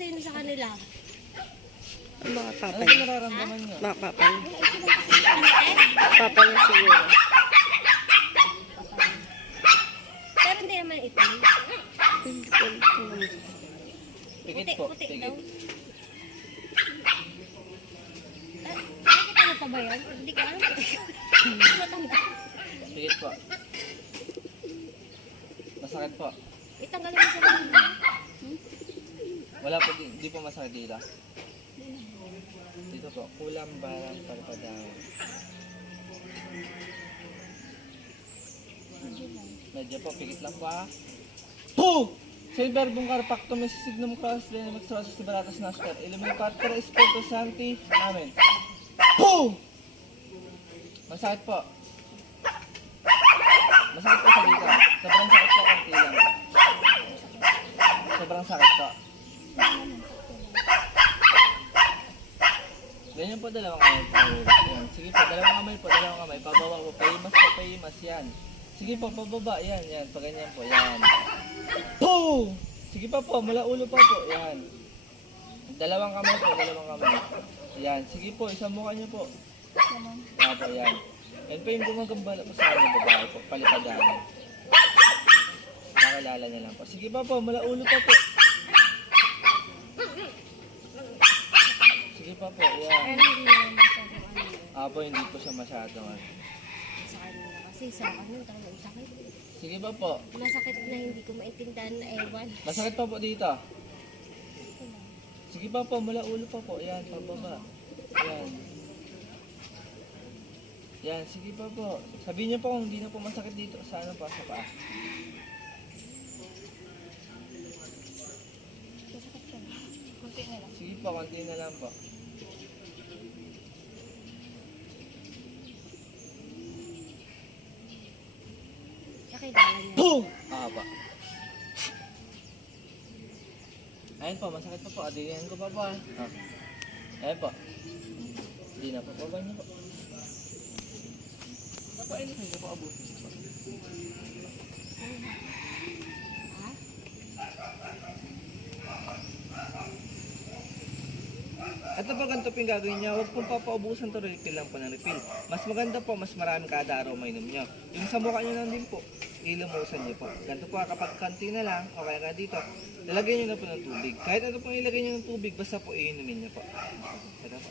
sino sa kanila? Ang mga papa Ano niya. ba nararamdaman niyo? Mga papa niya. Ay, sino kasi sa kanila? Papa niya siguro. Pero hindi naman ito. Hindi ko alam. Pikit Puti, po, puti pikit. daw. Nakikita mo pa ba yan? Hindi ko alam. Matanda. Pikit po. Masakit po. Itanggalin mo sa kanila. Wala po, di po masakit dito. Dito po, kulang barang pagpadang. Medyo po, pikit lang po ha. Po! Silver bungkar pacto may signum cross lenum extrasus liberatus naster. Ilumini pater espiritu santi. Amen. Po! Masakit po. Masakit po sa dito. Sobrang sakit po, konti lang. Sobrang sakit po. Ganyan po, dalawang kamay po. Yan. Sige po, dalawang kamay po, dalawang kamay. Pababa po, pahimas po, pahimas. Yan. Sige po, pababa. Yan, yan. Paganyan po, yan. Po! Sige pa po, mula ulo pa po. Yan. Dalawang kamay po, dalawang kamay. Yan. Sige po, isang mukha niyo po. Yan po, yan. Yan po yung gumagambala po sa kanya babae po. Palipadaan. Nakilala niya lang po. Sige pa po, mula ulo pa po. Sige pa po, yan. Pero hindi naman masyadong ano. Apo, hindi po siya masyadong ano. Sa kanila kasi sa kanila talagang sakit. Sige pa po. Masakit na hindi ko maintindihan na ewan. Masakit pa po dito. Sige pa po, mula ulo pa po. Yan, pababa. Yan. Yan, sige pa po. Sabihin niyo po kung hindi na po masakit dito. Sa ano pa, sa paa. Masakit ka na. Kunti na lang. Sige po, konti na lang po. Nakilala niya. Boom! Pa. Ayun po, masakit pa po. Adigan ko pa po. Ayun po. Hindi na po. Babay niyo po. Babay niyo po. Abutin po. Ha? At na ganito po yung gagawin niya, huwag pong papaubusan to, refill lang po ng refill. Mas maganda po, mas marami kada araw mainom niyo. Yung sa mukha niyo lang din po, ilumusan niyo po. Ganito po, kapag kanti na lang, o kaya nga dito, lalagyan niyo na po ng tubig. Kahit ano pong ilagay niyo ng tubig, basta po iinumin niyo po. Ito po.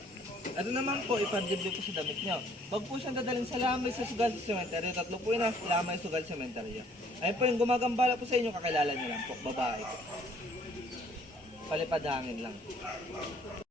Ito naman po, ipandibli po sa damit niyo. Huwag po siyang dadalhin sa lamay sa sugal sa sementeryo. Tatlo po yun lamay sugal sa sementeryo. Ayun po yung gumagambala po sa inyo, kakilala niyo lang po, babae po. Palipadangin lang.